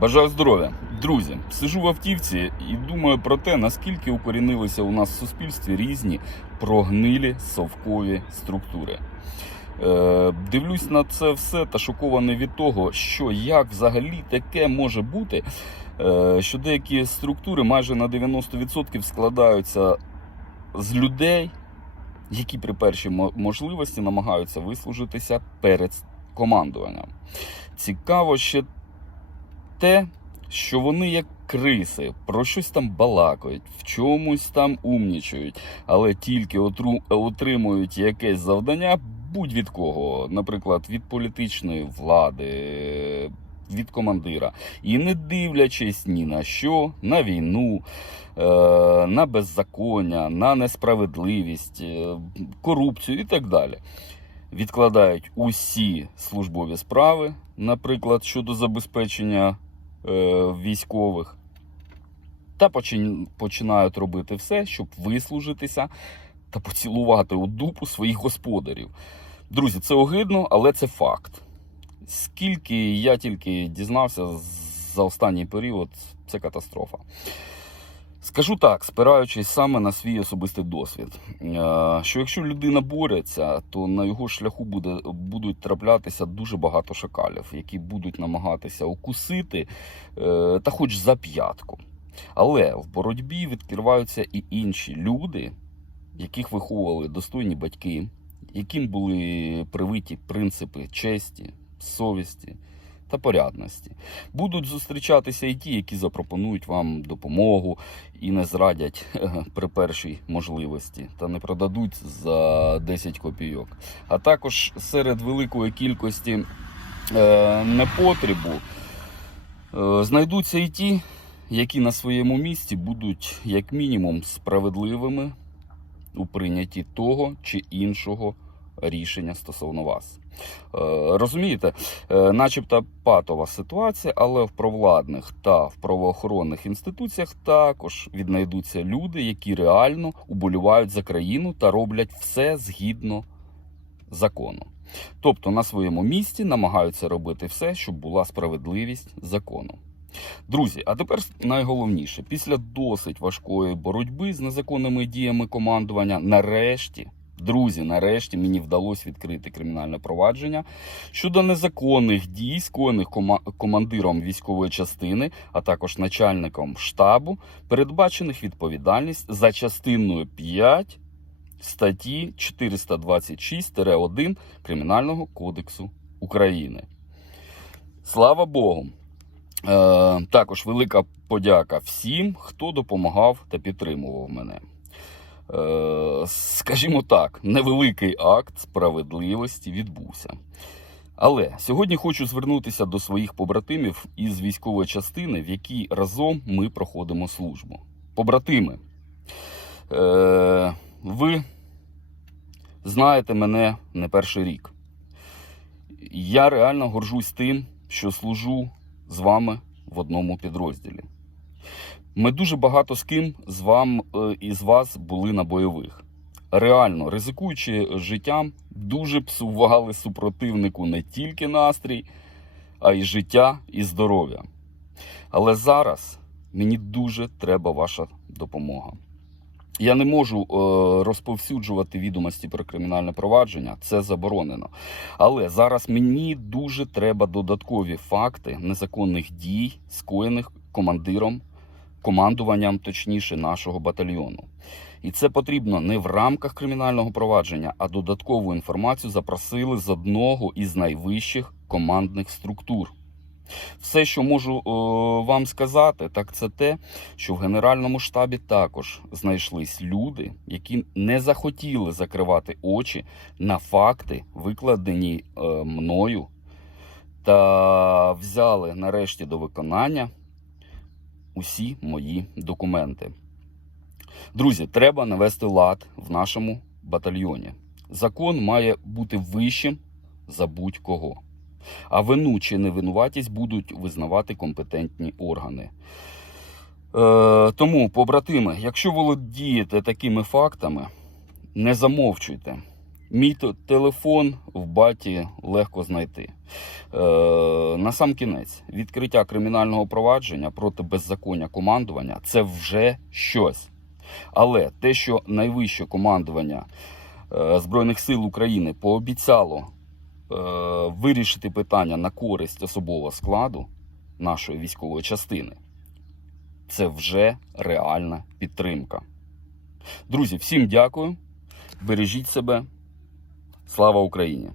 Бажаю здоров'я, друзі. Сижу в автівці і думаю про те, наскільки укорінилися у нас в суспільстві різні прогнилі совкові структури. Е, дивлюсь на це все та шокований від того, що як взагалі таке може бути, е, що деякі структури майже на 90% складаються з людей, які при першій можливості намагаються вислужитися перед командуванням. Цікаво ще те, що вони як криси, про щось там балакають, в чомусь там умнічають, але тільки отримують якесь завдання будь від кого, наприклад, від політичної влади, від командира. І не дивлячись ні на що, на війну, е, на беззаконня, на несправедливість, е, корупцію і так далі. Відкладають усі службові справи, наприклад, щодо забезпечення військових, та починають робити все, щоб вислужитися та поцілувати у дупу своїх господарів. Друзі, це огидно, але це факт. Скільки я тільки дізнався за останній період, це катастрофа. Скажу так, спираючись саме на свій особистий досвід, е, що якщо людина бореться, то на його шляху буде, будуть траплятися дуже багато шакалів, які будуть намагатися укусити е, та хоч за п'ятку. Але в боротьбі відкриваються і інші люди, яких виховували достойні батьки, яким були привиті принципи честі, совісті та порядності. Будуть зустрічатися і ті, які запропонують вам допомогу і не зрадять е, при першій можливості та не продадуть за 10 копійок. А також серед великої кількості е, непотребу е, знайдуться і ті, які на своєму місці будуть як мінімум справедливими у прийнятті того чи іншого рішення стосовно вас. Е, Розумієте, Е, начебто патова ситуація, але в провладних та в правоохоронних інституціях також віднайдуться люди, які реально уболівають за країну та роблять все згідно закону. Тобто на своєму місці намагаються робити все, щоб була справедливість закону. Друзі, а тепер найголовніше: після досить важкої боротьби з незаконними діями командування, нарешті, друзі, нарешті мені вдалося відкрити кримінальне провадження щодо незаконних дій, скоєних командиром військової частини, а також начальником штабу, передбачених відповідальність за частиною 5 статті 426-1 Кримінального кодексу України. Слава Богу! Е, також велика подяка всім, хто допомагав та підтримував мене. Е, скажімо так, невеликий акт справедливості відбувся. Але сьогодні хочу звернутися до своїх побратимів із військової частини, в якій разом ми проходимо службу. Побратими, е, ви знаєте мене не перший рік. Я реально горжусь тим, що служу з вами в одному підрозділі. Ми дуже багато з ким з вам е, із вас були на бойових. Реально, ризикуючи життям, дуже псували супротивнику не тільки настрій, а й життя і здоров'я. Але зараз мені дуже треба ваша допомога. Я не можу е, розповсюджувати відомості про кримінальне провадження, це заборонено. Але зараз мені дуже треба додаткові факти незаконних дій, скоєних командиром, командуванням, точніше, нашого батальйону. І це потрібно не в рамках кримінального провадження, а додаткову інформацію запросили з одного із найвищих командних структур. Все, що можу е, вам сказати, так це те, що в Генеральному штабі також знайшлись люди, які не захотіли закривати очі на факти, викладені е, мною, та взяли нарешті до виконання усі мої документи. Друзі, треба навести лад в нашому батальйоні. Закон має бути вищим за будь-кого. А вину чи невинуватість будуть визнавати компетентні органи. Е, тому, побратими, якщо володієте такими фактами, не замовчуйте Мій телефон в баті легко знайти. Е, на сам кінець, відкриття кримінального провадження проти беззаконня командування це вже щось. Але те, що найвище командування е, Збройних сил України пообіцяло е, вирішити питання на користь особового складу нашої військової частини, це вже реальна підтримка. Друзі, всім дякую. Бережіть себе. Слава Україні!